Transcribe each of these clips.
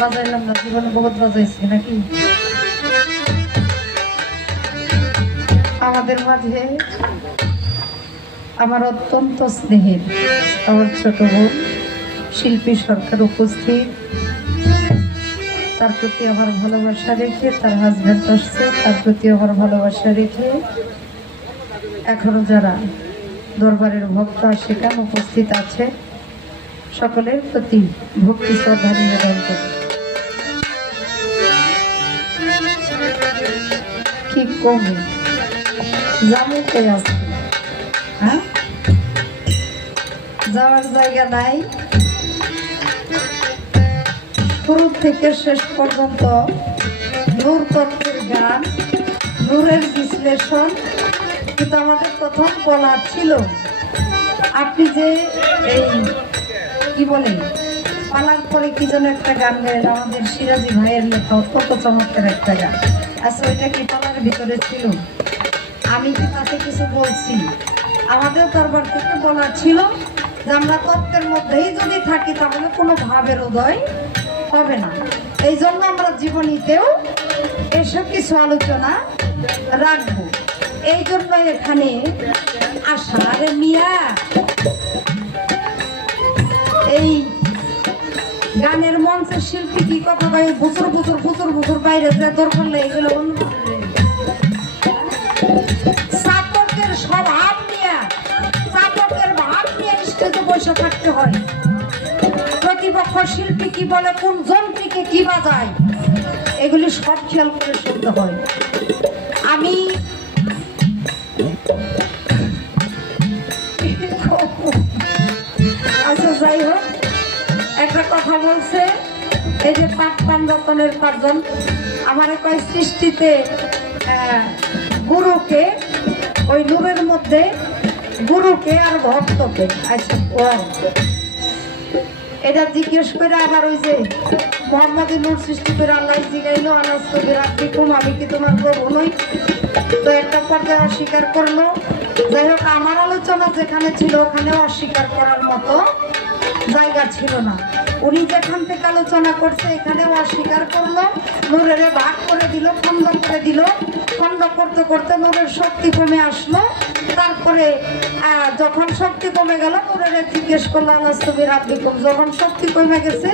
বাজাইলাম না, জীবনে বহুত বাজাইছি নাকি। আমাদের মাঝে আমার অত্যন্ত স্নেহের আমার ছোট বোন শিল্পী সরকার উপস্থিত। তার প্রতি আমার ভালোবাসা রেখে, তার হাজব্যান্ড আসছে, তার প্রতি আমার ভালোবাসা রেখে এখনো যারা দরবারের ভক্ত সেখানে উপস্থিত আছে সকলের প্রতি ভক্তি শ্রদ্ধা নিবেদন করি। কি কমে জামু কে আছে, হ্যাঁ যাওয়ার জায়গা নাই। শুরু থেকে শেষ পর্যন্ত নূর তত্ত্বের গান, নূরের বিশ্লেষণ। কিন্তু আমাদের প্রথম বলা ছিল আপনি যে এই কি বলে পালার পরে কি যেন একটা গান গাইলেন, আমাদের সিরাজি ভাইয়ের লেখা অত্যন্ত চমৎকার একটা গান। আচ্ছা ওইটা কি পালার ভিতরে ছিল? আমি কি তাতে কিছু বলছি? আমাদের দরবার থেকে বলা ছিল যে আমরা তত্ত্বের মধ্যেই যদি থাকি তাহলে কোনো ভাবের উদয় হবে না। এই জন্য আমরা জীবনীতেও এসব কিছু আলোচনা রাখবো। এই জন্য এখানে আসা। আরে মিয়া, এই গানের মঞ্চের শিল্পী কি কথা ভাই বুচুর বুচুর বুচুর বুচুর বাইরে যে দরকার নেই, এগুলো চাতকের স্বভাব নিয়ে, চাতকের ভাব নিয়ে স্টেজে বসে থাকতে হয়। প্রতিপক্ষ শিল্পী কি বলে, কোন যন্ত্রীকে কি বাজায়, এগুলি সব খেয়াল করে শুনতে হয়। আমি আচ্ছা যাই হোক, একটা কথা বলছে এই যে পাঠপান রতনের পাঠজন আমার কয় সৃষ্টিতে গুরুকে, ওই নূরের মধ্যে গুরুকে আর ভক্তকে। আচ্ছা এটা জিজ্ঞেস করে আবার ওই যে মোহাম্মদী নূর সৃষ্টি করে আল্লাহ জিগাইলো আলাস্তু বিরাব্বিকুম, আমি কি তোমার প্রভু নই? তো একটা পর্যায়ে অস্বীকার করলো। যাই হোক, আমার আলোচনা যেখানে ছিল ওখানে অস্বীকার করার মতো জায়গা ছিল না। উনি যেখান থেকে আলোচনা করছে এখানেও অস্বীকার করলো, নূরের ভাগ করে দিল, খন্ড করে দিল। খন্ড করতে করতে নূরের শক্তি কমে আসলো। তারপরে যখন শক্তি কমে গেল নূরের জিজ্ঞেস করলো আলাস্তু বিরাব্বিকুম। যখন শক্তি কমে গেছে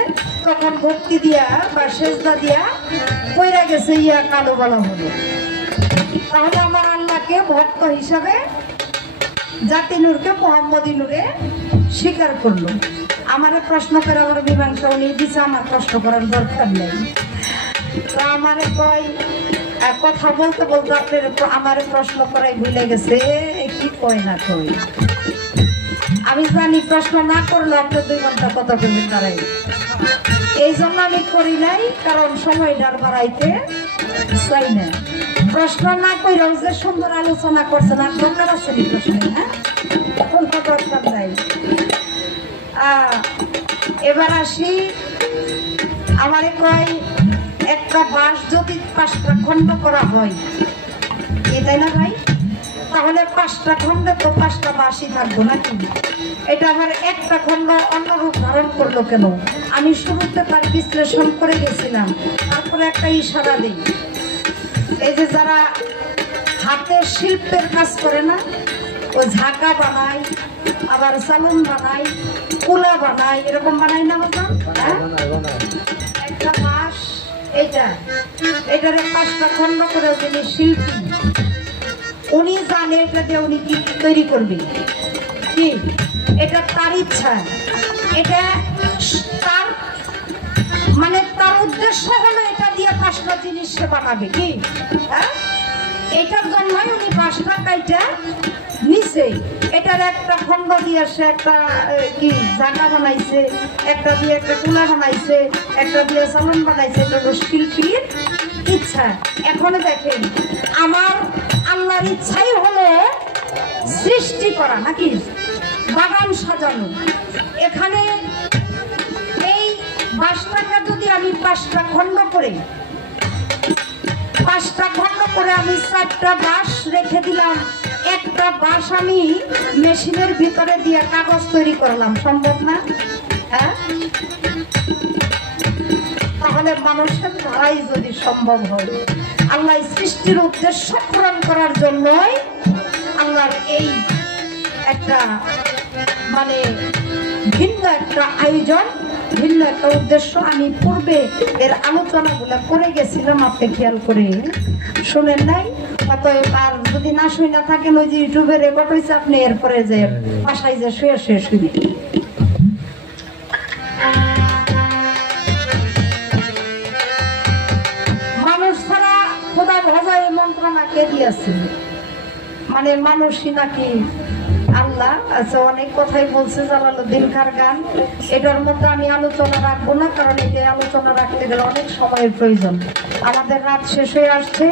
তখন ভক্তি দিয়া বা সেজদা দিয়া পইরা গেছে ইয়া কালো বলা হলো। তাহলে আমার আল্লাহকে ভক্ত হিসাবে জাতি নূরকে মোহাম্মদী নূরে স্বীকার করলো। আমার প্রশ্ন করে আমার মীমাংসা উনি দিছে, আমার প্রশ্ন করার দরকার নেই। তো আমারে কয় কথা বলতে বলতে আপনার আমারে প্রশ্ন করাই ভুলে গেছে, কি কয় না কই। আমি জানি প্রশ্ন না করলে আপনার 2 ঘন্টা কথা বলবেন দাঁড়াই, এই জন্য আমি করি নাই, কারণ সময়টার বাড়াইতে চাই না। প্রশ্ন না কইরাও যে সুন্দর আলোচনা করছেন আর দরকার আছে প্রশ্ন, হ্যাঁ কোনো দরকার নাই। এবার আসি, আমারে কয় একটা বাঁশ যদি 5টা খণ্ড করা হয়, তাই না ভাই? তাহলে 5টা খণ্ডে তো 5টা বাঁশই থাকবো নাকি? এটা আমার একটা খণ্ড অন্য রূপ ধারণ করলো কেন? আমি শুরুতে তার বিশ্লেষণ করে গেছিলাম, তারপরে একটা ইশারা দিই। এই যে যারা হাতের শিল্পের কাজ করে না, ও ঝাঁকা বানায়, আবার সালুন বানায়, কুলা বানায়, এরকম বানায় না বাবা? একটা বাঁশ এটারে 5টা খণ্ড করে যিনি শিল্পী উনি জানে এটা দিয়ে উনি কি তৈরি করবে, কি এটা তার ইচ্ছা, এটা তার মানে তার উদ্দেশ্য হলো এটা দিয়ে 5টা জিনিস সে বানাবে, কি হ্যাঁ এটার জন্যই উনি 5টা কাইটা নিচে। এটার একটা খণ্ড দিয়ে সে একটা কি জায়গা বানাইছে, একটা দিয়ে একটা কুলা বানাইছে, একটা দিয়ে সালন বানাইছে। এটা হলো শিল্পীর ইচ্ছা। এখন দেখেন আমার আল্লাহর ইচ্ছাই হলো সৃষ্টি করা, নাকি বাগান সাজানো। এখানে এই বাঁশটাকে যদি আমি 5টা খণ্ড করে আমি 4টা বাঁশ রেখে দিলাম একটা বাঁশ আমি মেশিনের ভিতরে দিয়ে কাগজ তৈরি করলাম, সম্ভব না? হ্যাঁ, তাহলে মানুষের দ্বারাই যদি সম্ভব হয়, আল্লাহ সৃষ্টির উদ্দেশ্য পূরণ করার জন্যই আল্লাহর এই একটা মানে ভিন্ন একটা আয়োজন, ভিন্ন একটা উদ্দেশ্য। আমি পূর্বে এর আলোচনাগুলো করে গেছিলাম, আপনি খেয়াল করে শুনেন নাই। অতএব আর যদি না শুনে না থাকেন, ওই যে ইউটিউবে রেকর্ড হয়েছে, আপনি এরপরে যে বাসায় যে শুয়ে শুয়ে শুনে। মানুষ ছাড়া খোদা ভজা এই মন্ত্রণা কে দিয়েছে? মানে মানুষই নাকি আল্লাহ? আচ্ছা, অনেক কথাই বলছে জালালউদ্দিন খাঁর গান, এটার মধ্যে আমি আলোচনা রাখবো না, কারণ এটা আলোচনা রাখতে গেলে অনেক সময়ের প্রয়োজন। আমাদের রাত শেষ হয়ে আসছে।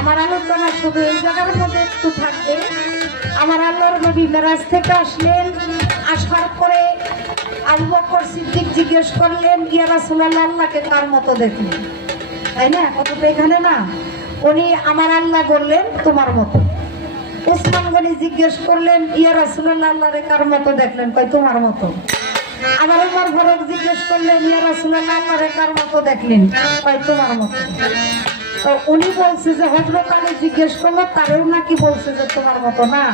আমার আলোচনা শুধু এই জায়গার মধ্যে একটু থাকবে। আমার আল্লাহর নবী মেরাজ থেকে আসলেন, আসার পরে আবু বকর সিদ্দিক জিজ্ঞেস করলেন, ইয়া রাসূলুল্লাহ, আল্লাহকে কার মতো দেখলেন? তাই না, কথাটা এখানে না। উনি আমার আল্লাহ বললেন তোমার মতো। ওসমান গনি জিজ্ঞেস করলেন, ইয়া রাসূলুল্লাহ, আল্লাহরে কার মতো দেখলেন? কয় তোমার মতো। আবার ওমর ফারুক জিজ্ঞেস করলেন, ইয়া রাসূলুল্লাহ, আল্লাহরে কার মতো দেখলেন? কয় তোমার মতো। তো উনি বলছে যে হযরত আলী জিজ্ঞেস করলো, তারেও নাকি বলছে যে তোমার মতো। না,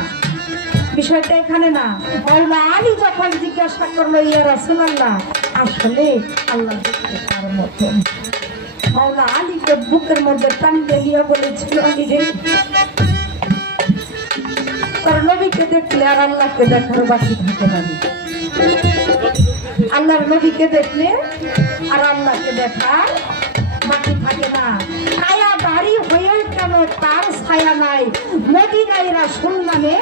বিষয়টা এখানে না। মাওলা আলী যখন জিজ্ঞাসা করলো, ইয়া রাসূলুল্লাহ, আসলে আল্লাহ কার মতো, মাওলা আলীকে বুকের মধ্যে টান দিয়ে বলেছিল, আলী রে, তার নবীকে দেখলে আর আল্লাহকে দেখার বাকি থাকে না। আল্লাহর নবীকে দেখলে আর আল্লাহকে দেখার বাকি থাকে না। ছায়া বাড়ি হয়েও কেন তার ছায়া নাই, মদিনায় রাসূল নামে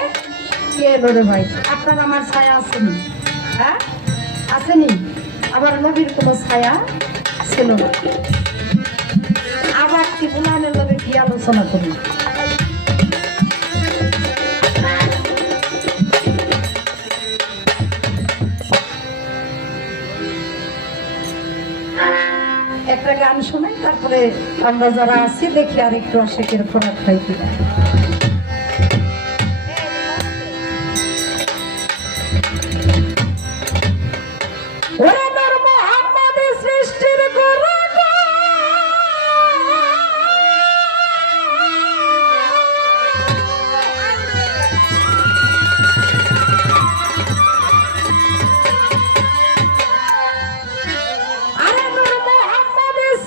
কে এলো রে ভাই? আপনার আমার ছায়া আসেনি? হ্যাঁ, আসেনি? আবার নবীর কোনো ছায়া ছিল না। আবার কি বুলানের লোকে কি আলোচনা করি? একটা গান শোনাই, তারপরে আমরা যারা আছি দেখি আর একটু আশেকের খোরাক খাই কিনা। সৃষ্টির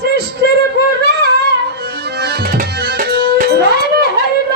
সৃষ্টির গোড়া রং হইল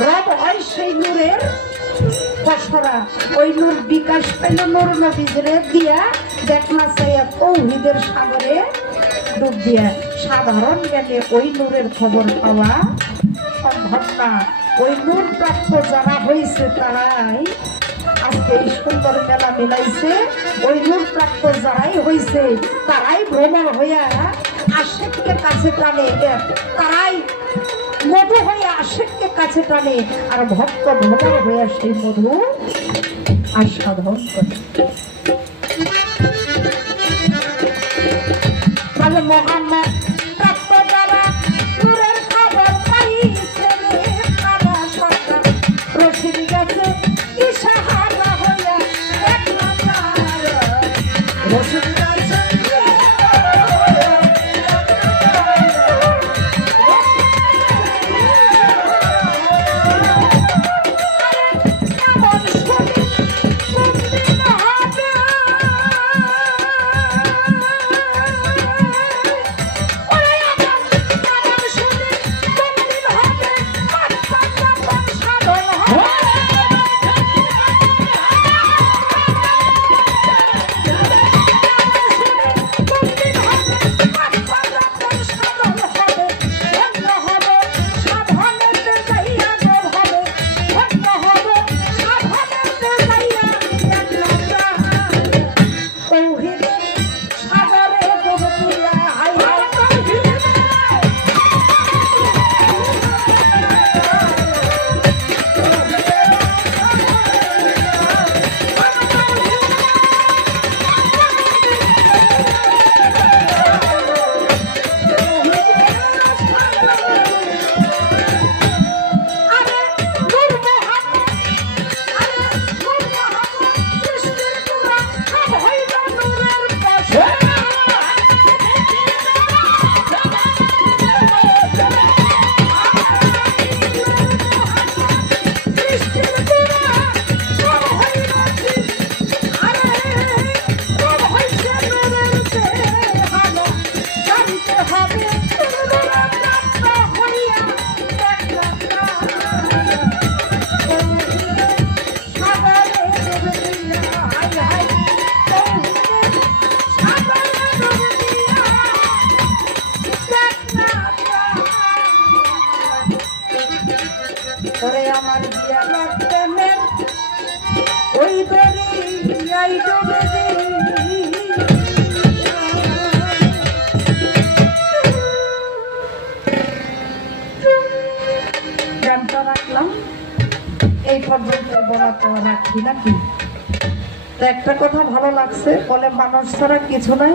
রব হয় সেই নূরের পসরা। ওই নূর বিকাশ পেল নূর নবীজরে দিয়া, দেখনা চাইয়া তৌহিদের সাগরে ডুব দিয়া। সাধারণ জ্ঞানে ওই নূরের খবর পাওয়া সম্ভব না। ওই নূর প্রাপ্ত যারা হয়েছে তারাই আজকে এই সুন্দর মেলা মিলাইছে। ওই নূর প্রাপ্ত যারাই হয়েছে তারাই ভ্রমণ হইয়া আশেককে কাছে টানে, তারাই মধু হয়ে আশেককে কাছে টানে, আর ভক্ত ভ্রমণ হইয়া সেই মধু আস্বাদন করে। তাহলে মোহাম্মদ প্রাপ্ত যারা নূরের খবর পাইছে রে, তারা সরকার রশিদ গেছে ইশাহারা হইয়া এক নাম্বার রশিদ গেছে। আমার দিয়া প্রেমের ওই দরিয়াই ডুবে গানটা রাখলাম এই পর্যন্ত, বলা তো রাখি নাকি। তো একটা কথা ভালো লাগছে, বলে মানুষ ছাড়া কিছু নাই,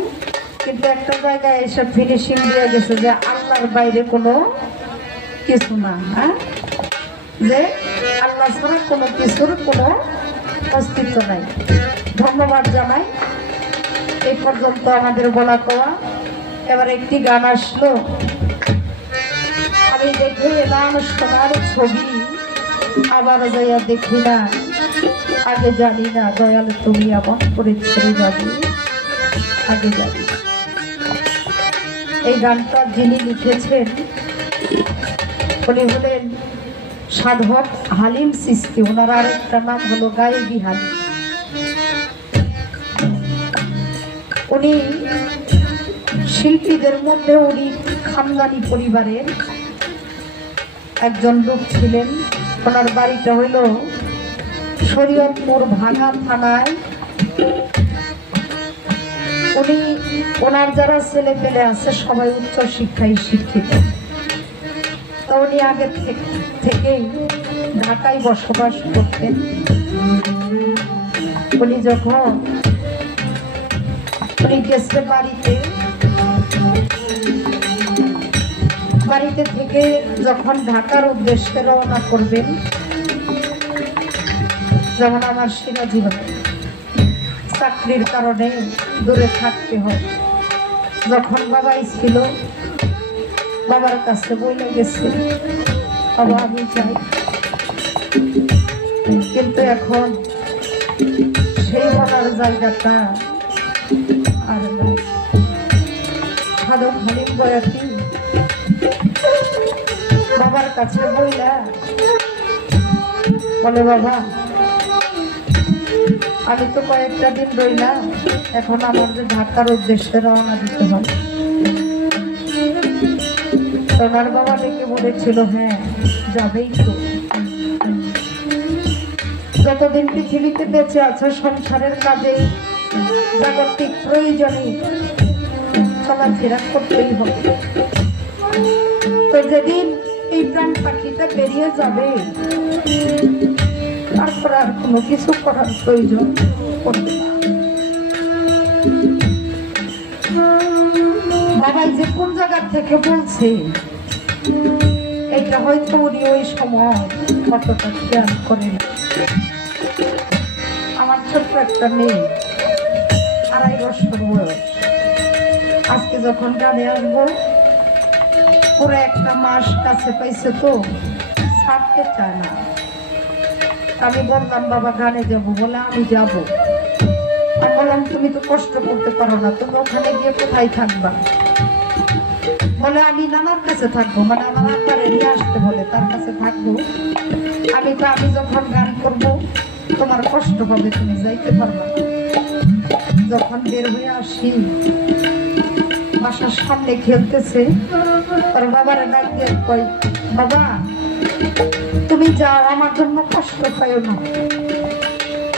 কিন্তু একটা জায়গায় এসে ফিনিশিং দিয়ে গেছে যে আল্লাহর বাইরে কোনো কিছু না। হ্যাঁ, যে আল্লাহ ছাড়া কোনো কিছুর কোনো অস্তিত্ব নাই। ধন্যবাদ জানাই। এই পর্যন্ত আমাদের বলা কওয়া। এবার একটি গান আসলো, আমি দেখে এলাম সোনার ছবি, আবার যাইয়া দেখি না, আগে জানি না দয়াল তুমি আমার করে ছেড়ে যাবে, আগে জানি। এই গানটা যিনি লিখেছেন উনি হলেন সাধক হালিম চিশতি। ওনার আরেকটা নাম হলো গায়েবী হালিম। উনি শিল্পীদের মধ্যে উনি খানদানি পরিবারের একজন লোক ছিলেন। ওনার বাড়িটা হইল শরীয়তপুর ভাঙা থানায়। উনি ওনার যারা ছেলে পেলে আছে সবাই উচ্চ শিক্ষায় শিক্ষিত। তো উনি আগে থেকেই ঢাকায় বসবাস করতেন। উনি যখন উনি গেছে বাড়িতে থেকে যখন ঢাকার উদ্দেশ্যে রওনা করবেন, যেমন আমার সিরাজীবন চাকরির কারণে দূরে থাকতে হয়, যখন বাবাই ছিল বাবার কাছে বলে গেছে বাবা আমি চাই, কিন্তু এখন সেই বলার জায়গাটা আর নাই। সাধক হালিম বয়াতি বাবার কাছে বইলা বলে বাবা আমি তো কয়েকটা দিন রইলাম, এখন আমাদের ঢাকার উদ্দেশ্যে রওনা দিতে হবে। ওনার বাবা ডেকে বলেছিল হ্যাঁ যাবেই তো, যতদিন পৃথিবীতে বেঁচে আছে সংসারের কাজে জাগতিক প্রয়োজনে চলাফেরা করতেই হবে। তো যেদিন এই প্রাণ পাখিটা বেরিয়ে যাবে তারপর আর কোনো কিছু করার প্রয়োজন পড়বে না। বাবাই যে কোন জায়গা থেকে বলছে এটা হয়তো উনি ওই সময় কতটা খেয়াল করেন। আমার ছোট্ট একটা মেয়ে 2.5 বছর বয়স, আজকে যখন গ্রামে আসবো পুরো একটা মাস কাছে পাইছে তো ছাড়তে চায় না। আমি বললাম বাবা গানে যাবো, বলে আমি যাবো। আমি বললাম তুমি তো কষ্ট করতে পারো না, তুমি ওখানে গিয়ে কোথায় থাকবা? বলে আমি নানার কাছে থাকবো, মানে আমার আব্বারে নিয়ে আসতে বলে তার কাছে থাকবো। আমি যখন গান করবো তোমার কষ্ট হবে, তুমি যাইতে পারবা না। যখন বের হয়ে আসি বাসার সামনে খেলতেছে, তার বাবারে ডাক দিয়ে কই বাবা তুমি যাও, আমার জন্য কষ্ট পাইও না।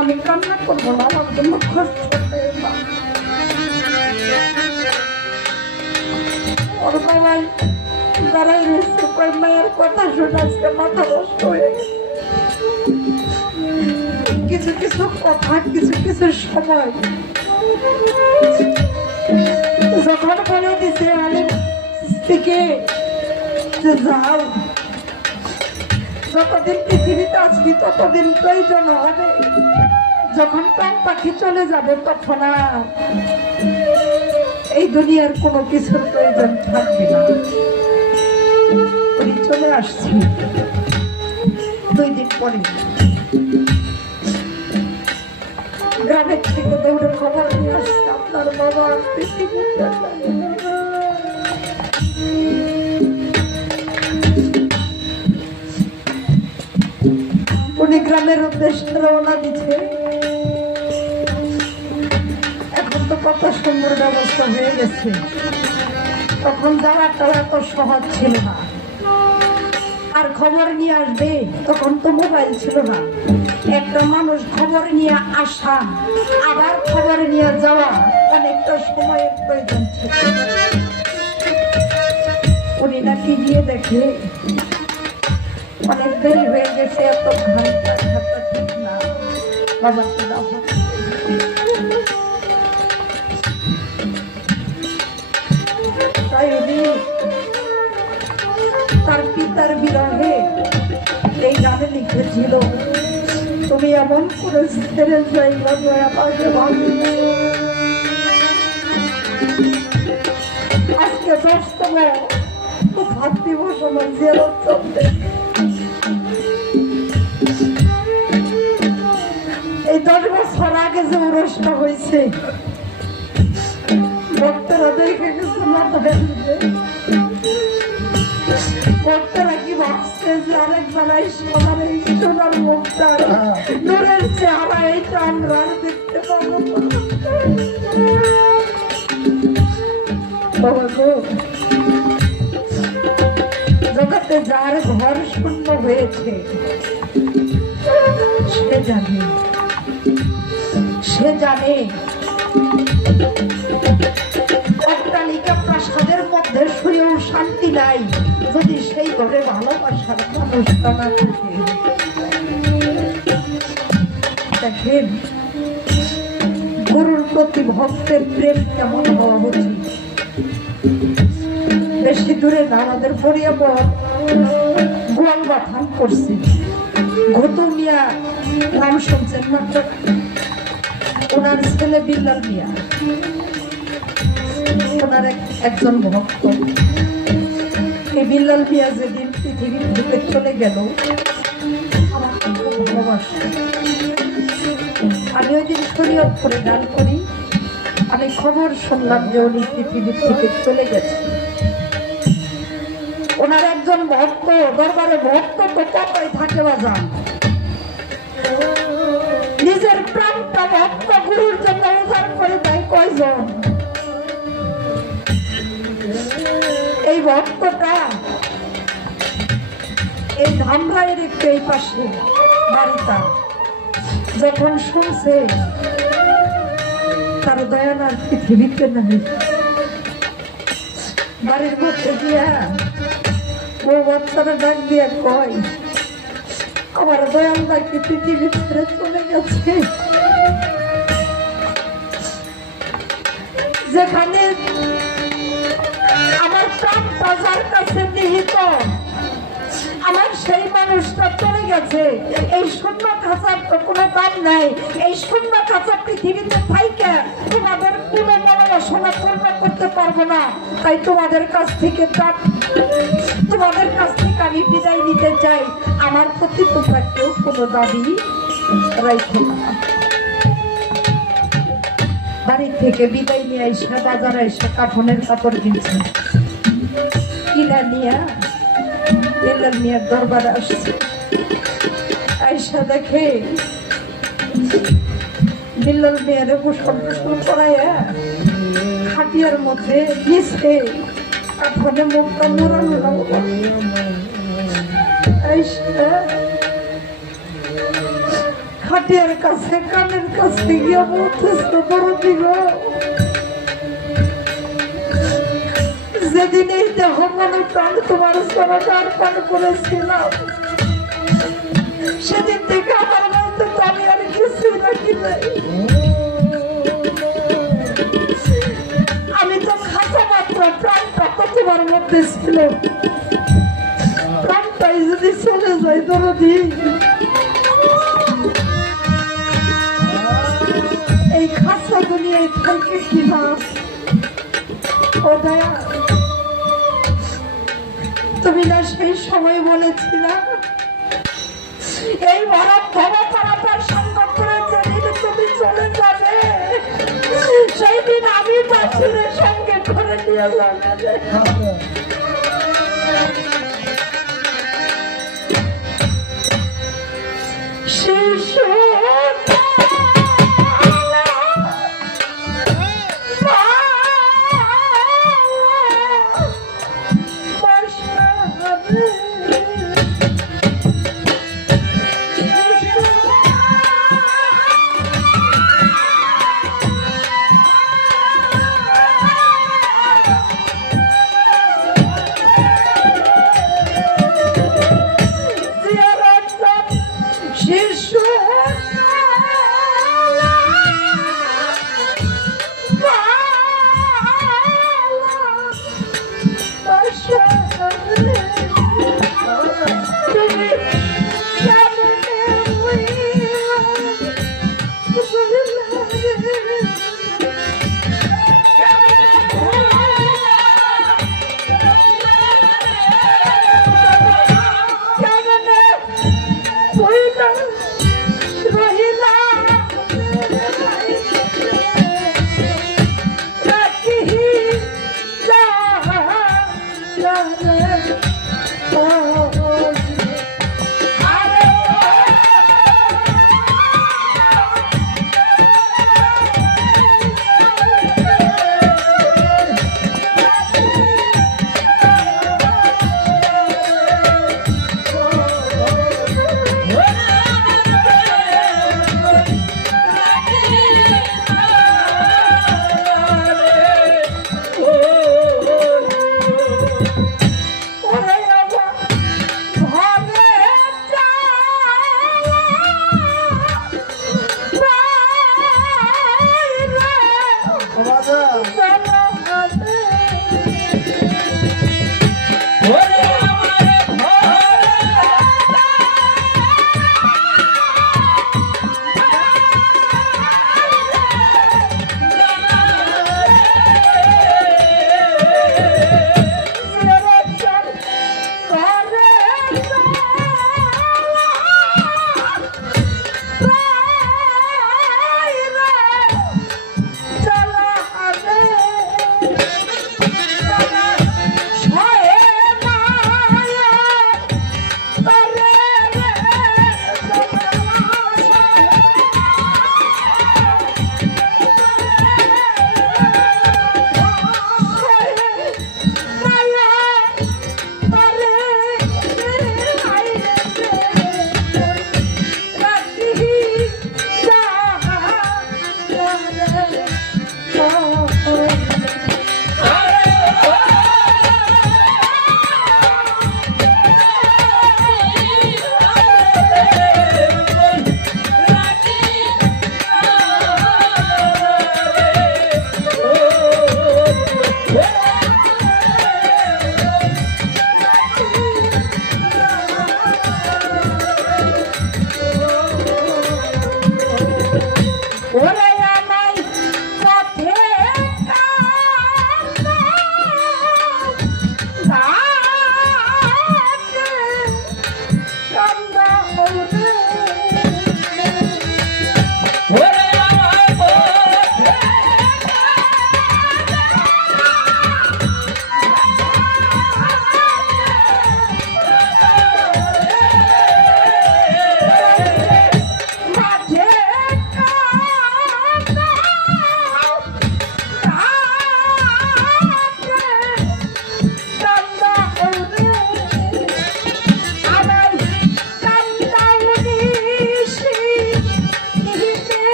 আমি কান্না করবো না, আমার জন্য কষ্ট পাইও না। ওর বাবাই দাঁড়াই রয়েছে, কই মায়ের কথা শুনে আজকে মাথা নষ্ট হয়ে গেছে। কিছু কিছু কথা কিছু কিছু সময় যখন বলে দিছে আমি থেকে যাও, যতদিন পৃথিবীতে আসবি ততদিন প্রয়োজন হবে, যখন প্রাণ পাখি চলে যাবে তখন আর এই দুনিয়ার কোনো কিছুর প্রয়োজন থাকবে না। উনি চলে আসছি 2 দিন পরে। গ্রামের থেকে দৌড়ে খবর নিয়ে আসছে আপনার বাবা পৃথিবীতে। উনি গ্রামের উদ্দেশ্যে রওনা দিচ্ছে। এখন তো কত সুন্দর ব্যবস্থা হয়ে গেছে, তখন যাওয়াটা এত সহজ ছিল না। আর খবর নিয়ে আসবে তখন তো মোবাইল ছিল না। একটা মানুষ খবর নিয়ে আসা আবার খবর নিয়ে যাওয়া অনেকটা সময়ের প্রয়োজন ছিল। উনি নাকি গিয়ে দেখে অনেক দেরি হয়ে গেছে, এত ঘন্টা ঠিক না, বাবার তাই উনি তার পিতার বিরহে এই গানে লিখেছিল তুমি এমন করে ছেড়ে যাইবা আমাকে ভাবি। আজকে 10তম দিবস আমার জিয়ারত চলতে, এই 10 বছর আগে যে উরসটা হয়েছে ভক্তরা দেখে গেছে না, ভক্তরা কি ভাবছে যে আরেক বেলায় আমার এই সোনার মুখটা নূরের চেহারা এইটা আমরা দেখতে পাবো। বাবা গো, জগতে যার ঘর শূন্য হয়েছে সে জানে অট্টালিকা প্রাসাদের মধ্যে শুয়েও শান্তি নাই যদি সেই ঘরে ভালোবাসার মানুষটা না থাকে। দেখেন গুরুর প্রতি ভক্তের প্রেম কেমন হওয়া উচিত। বেশি দূরে না, আমাদের পরিবার গোয়াল বাথান করছে, ঘটু মিয়া নাম শুনছেন না? ওনার ছেলে বিল্লাল মিয়া, ওনার একজন ভক্ত। এই বিল্লাল মিয়া যেদিন পৃথিবীর থেকে চলে গেল আমার খুব ভালোবাসত। আমি ওই দিন শরীয়ত করে গান করি, আমি খবর শুনলাম যে উনি পৃথিবীর থেকে চলে গেছে। ওনার একজন ভক্ত, দরবারে ভক্ত তো কতই থাকে বাজান, প্রয়োজন। এই ভক্তটা এই ধামভাইয়ের একটু এই পাশে বাড়িটা যখন শুনছে তার দয়াল আর পৃথিবীতে নাই, বাড়ির মধ্যে গিয়া ও বাচ্চারা ডাক দিয়া কয় আমার দয়াল নাকি পৃথিবী ছেড়ে চলে গেছে। যেখানে আমার প্রাণটা যার কাছে নিহিত, আমার সেই মানুষটা চলে গেছে। এই শূন্য খাঁচার তো কোনো দাম নাই। এই শূন্য খাঁচা পৃথিবীতে থাইকে তোমাদের কোনো মনোবাসনা পূর্ণ করতে পারবো না। তাই তোমাদের কাছ থেকে আমি বিদায় নিতে চাই। আমার প্রতি তোমরা কেউ কোনো দাবি রাখো না। বাড়ি থেকে বিদায় নিয়ে এসে বাজারে এসে কাফনের কাপড় কিনছে, কিনা নিয়ে বেলাল মিয়ার দরবারে আসছে। আয়সা দেখে বেলাল মিয়ার গোসল টোসল করাইয়া খাটিয়ার মধ্যে নিচে কাফনে মুখটা মোড়ানো লাগলো। আয়সা খাটিয়ার কাছে কানের কাছে গিয়ে বলতেছে দরদি গো, যেদিন এই দেহ মনে প্রাণ তোমার সমাচার পান করেছিলাম, সেদিন থেকে আমার মধ্যে আমি আর কিছু রাখি নাই। আমি তো খাঁচা মাত্র, প্রাণটা তো তোমার মধ্যে ছিল। প্রাণটাই যদি চলে যায় দরদি, এই খাঁচা দুনিয়ায় থাকে কিনা ও দয়া। তুমি না সেই সময় বলেছিলা এই মরণ ভবা পারাপার সংকট করে যেদিন তুমি চলে যাবে, সেই দিন আমি বাছুরের সঙ্গে করে নিয়ে যাবে। শিশু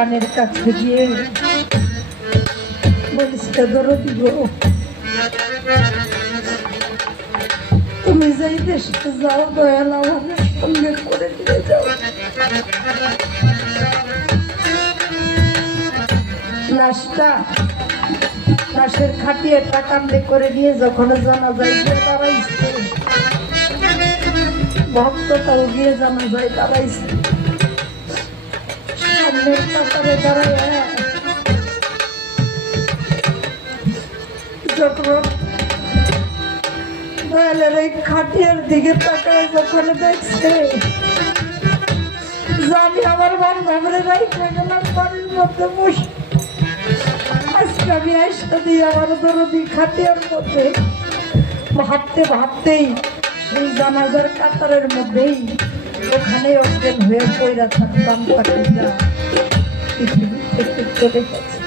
কানের কাছে গিয়ে বলিসটা ধরো দিব, তুমি যেই দেশে যাও দয়াল আমাদের সঙ্গে করে দিয়ে যাও। লাশের খাটিয়াটা কান্দে করে নিয়ে যখন জানা যায় যে দাঁড়াইছে, ভক্তটাও গিয়ে জানা যায় দাঁড়াইছে, সামনের কাতারে দাঁড়ায় যখন দয়ালের এই খাটিয়ার দিকে তাকায় যখন দেখছে যে আমি আমার বান্ধবরে রাইখা গেলাম বাড়ির মধ্যে বসে, আজকে আমি আইসা দিয়ে আমার দরদি খাটিয়ার মধ্যে ভাবতে ভাবতেই সেই জানাজার কাতারের মধ্যেই ওখানে অজ্ঞান হয়ে পয়রা থাকতাম, পৃথিবী থেকে চলে গেছে।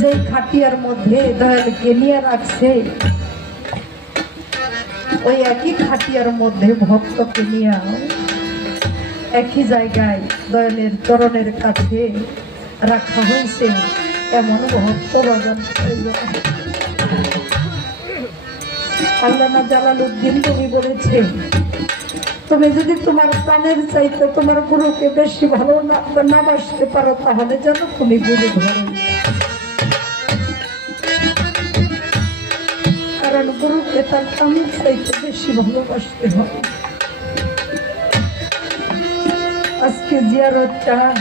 যেই খাটিয়ার মধ্যে দয়ালকে নিয়ে রাখছে ওই একই খাটিয়ার মধ্যে ভক্তকে নিয়ে একই জায়গায় দয়ালের চরণের কাছে রাখা হয়েছে। এমন ভক্ত বাজান আল্লামা জালালউদ্দিন তুমি বলেছেন, তুমি যদি তোমার প্রাণের চাইতে তোমার গুরুকে বেশি ভালো না বাসতে পারো তাহলে যেন তুমি গুরু ধরো, কারণ গুরুকে তার প্রাণের চাইতে বেশি ভালোবাসতে হবে। আজকে জিয়ারত চান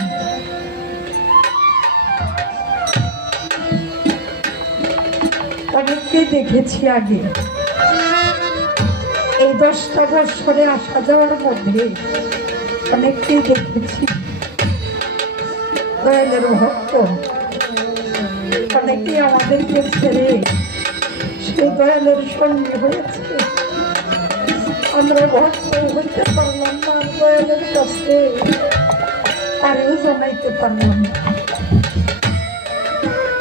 অনেককেই দেখেছি আগে, এই 10টা বছরে আসা যাওয়ার মধ্যে অনেককেই দেখেছি দয়ালের ভক্ত, অনেকেই আমাদেরকে ছেড়ে সে দয়ালের সঙ্গে হয়েছে। আমরা ভক্ত হইতে পারলাম না, দয়ালের কাছে আরেও জানাইতে পারলাম না।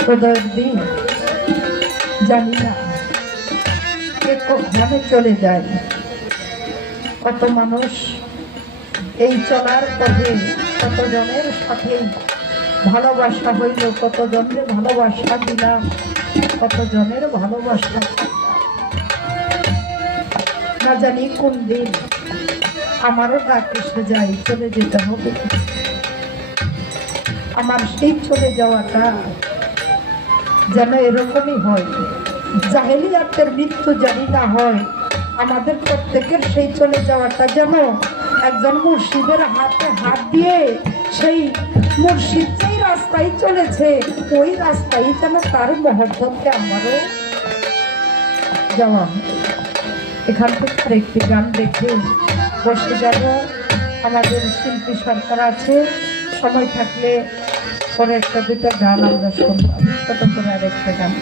খোদার দিন জানি না কে কখনো চলে যায়, কত মানুষ এই চলার পথে কতজনের সাথে ভালোবাসা হইল, কতজনের ভালোবাসা দিলাম, কতজনের ভালোবাসা না জানি কোন দিন আমারও ডাক এসে যাই, চলে যেতে হবে। আমার সেই চলে যাওয়াটা যেন এরকমই হয়, জাহেলিয়াতের মৃত্যু জানি না হয়, আমাদের প্রত্যেকের সেই চলে যাওয়াটা যেন একজন মুর্শিদের হাতে হাত দিয়ে সেই মুর্শিদ যেই রাস্তায় চলেছে ওই রাস্তায় যেন তার মহব্বতে আমারও যাওয়া। এখান থেকে আরেকটি গান দেখে বসে যাব। আমাদের শিল্পী সরকার আছে, সময় থাকলে পরে একটা দুটো গান আমরা শুনলাম, ছোট করে আরেকটা গান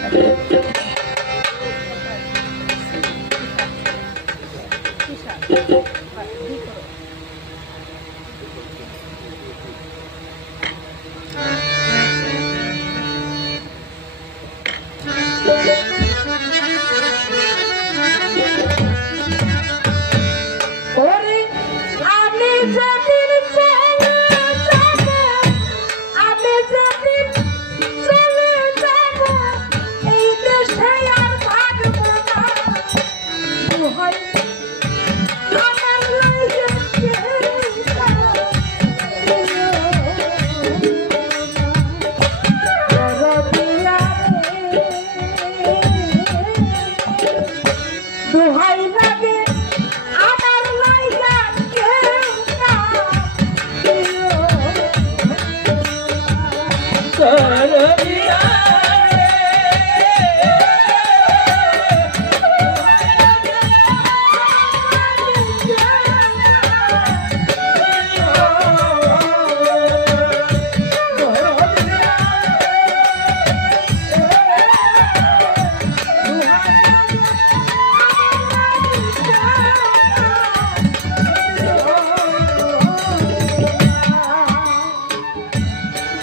Yeah.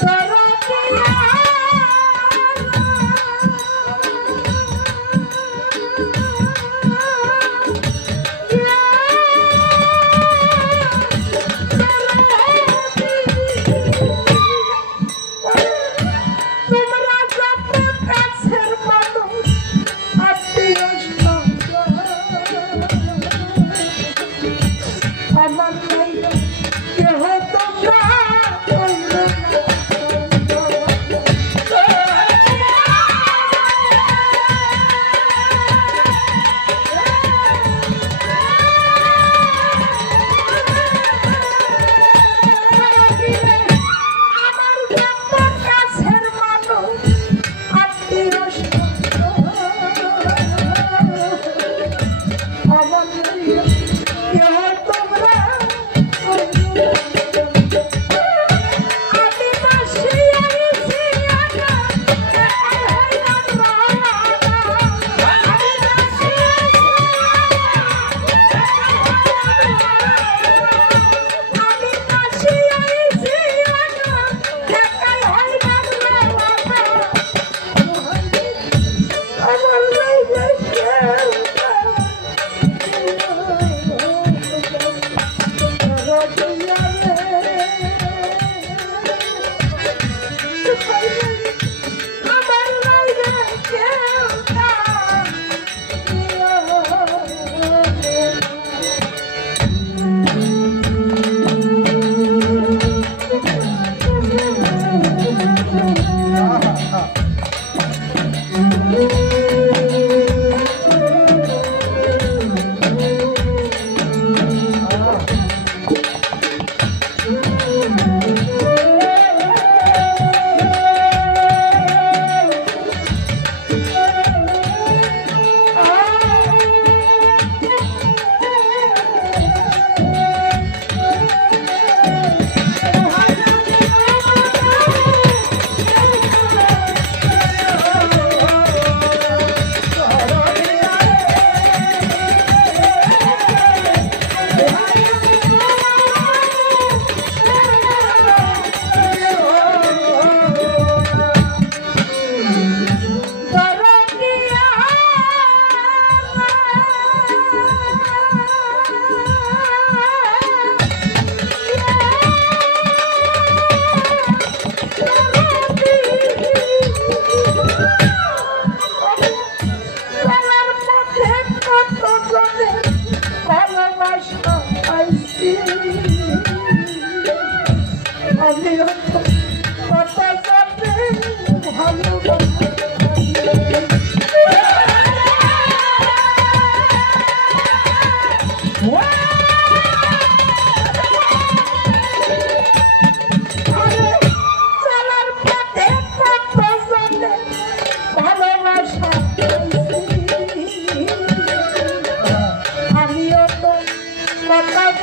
কত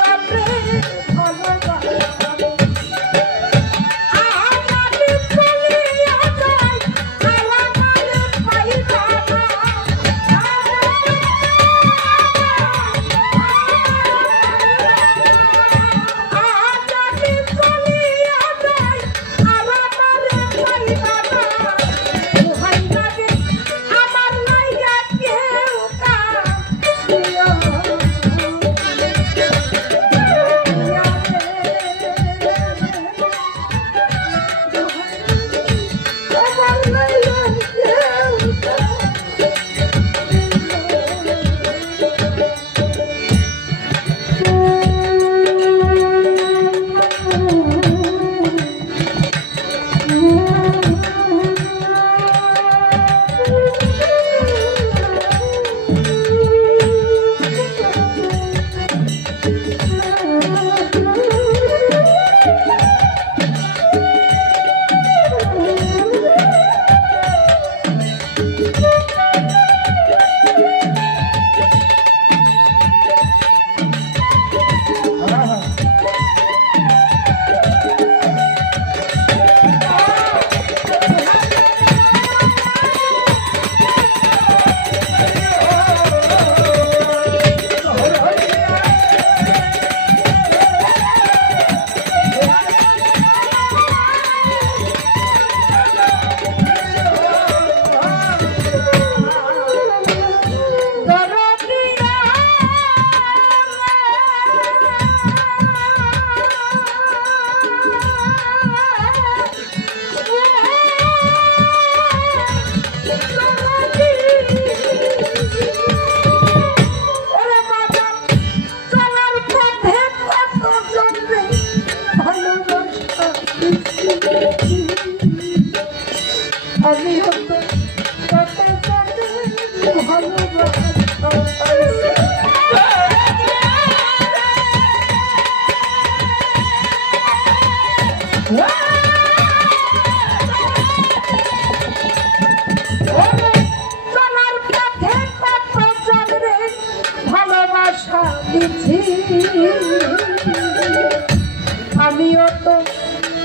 যাবে ভালোবাসা আমি হতো কত ভালোবাসা দিচ্ছি আমিও তো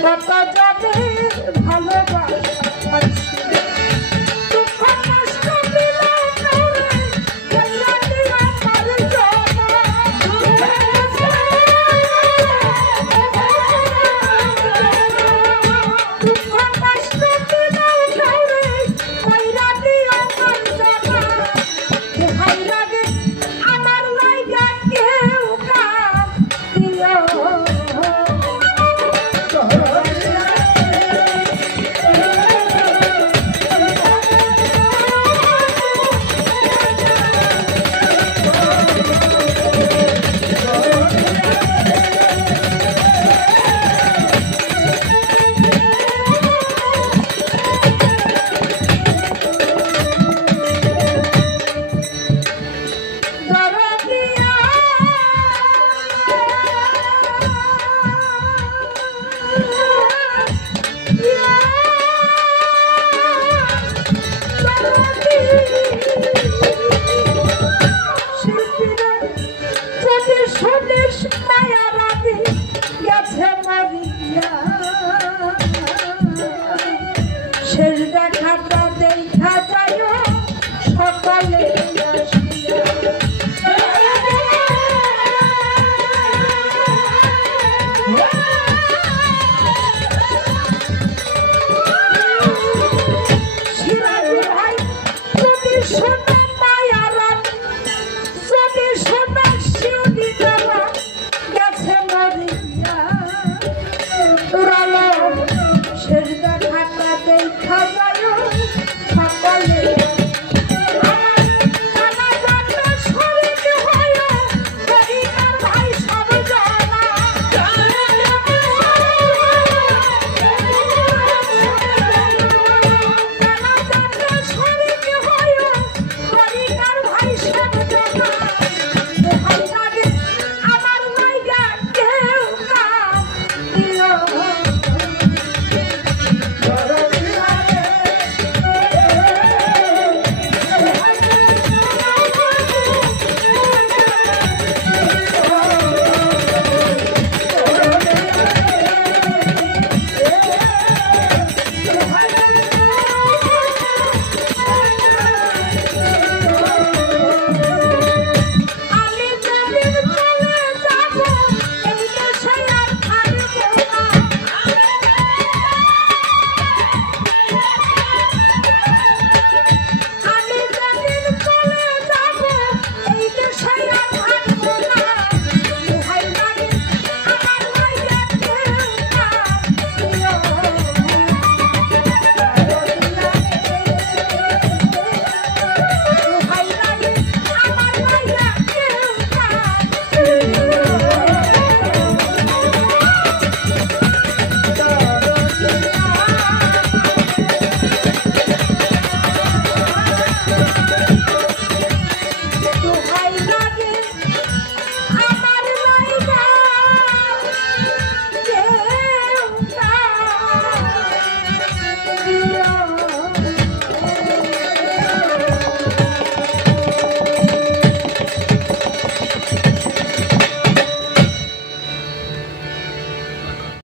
কত যাবে ভালোবাসা শেষ